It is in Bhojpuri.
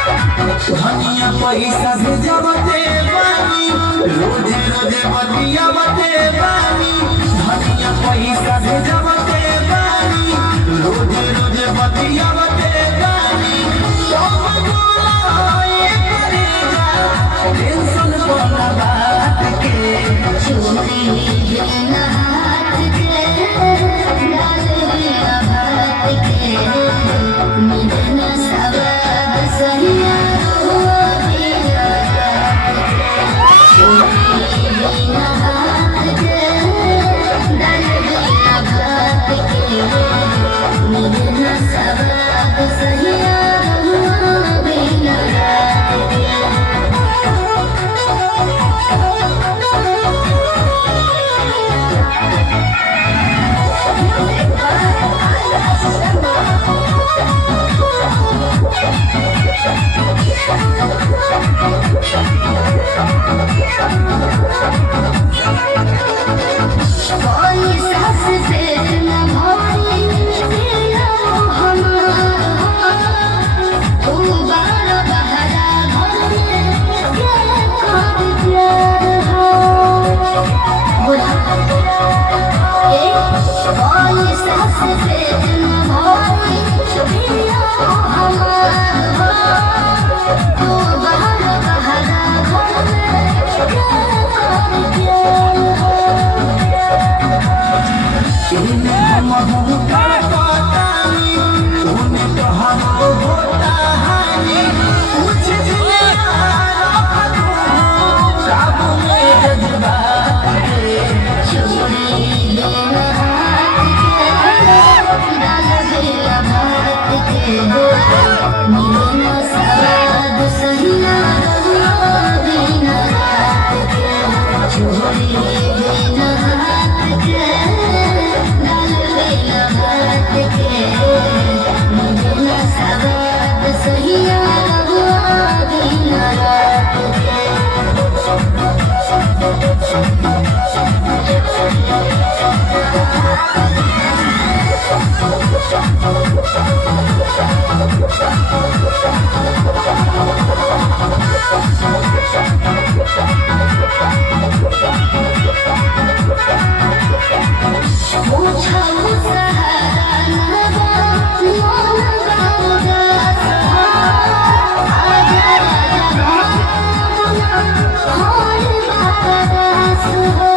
धनिया पैसा भेजबते बानी रोजे रोजे बतियाबते बानी धनिया पैसा भेजबते बानी रोजे रोजे बतियाबते बानी सब गोलाए करेगा टेंशन वाला बात के चोरी बिना हाथ के डाल बिना भात के मिलना सवाद सहिया बिना हाथ के डाल बिना भात के मिलना सवाद सहिया बिना रात के कोई सास से न भारी दिया हमारा तू बार बहरा घर में क्या कर प्यार हो कोई सास से न भारी दिया हमारा तू बार बहरा घर में क्या कर प्यार हो हम का पतानी तूने तो हम होता हानि कुछ सब में जज्बात के चोरी बिना हाथ के डाल बिना भात के मिलना सवाद सहिया बिना रात के चोरी बिना हाथ के डाल बिना भात के मिलना सवाद सहिया बिना रात के पूछो सहारा नवा मोन गावदास आजा राजा भावना और बाबा दास हो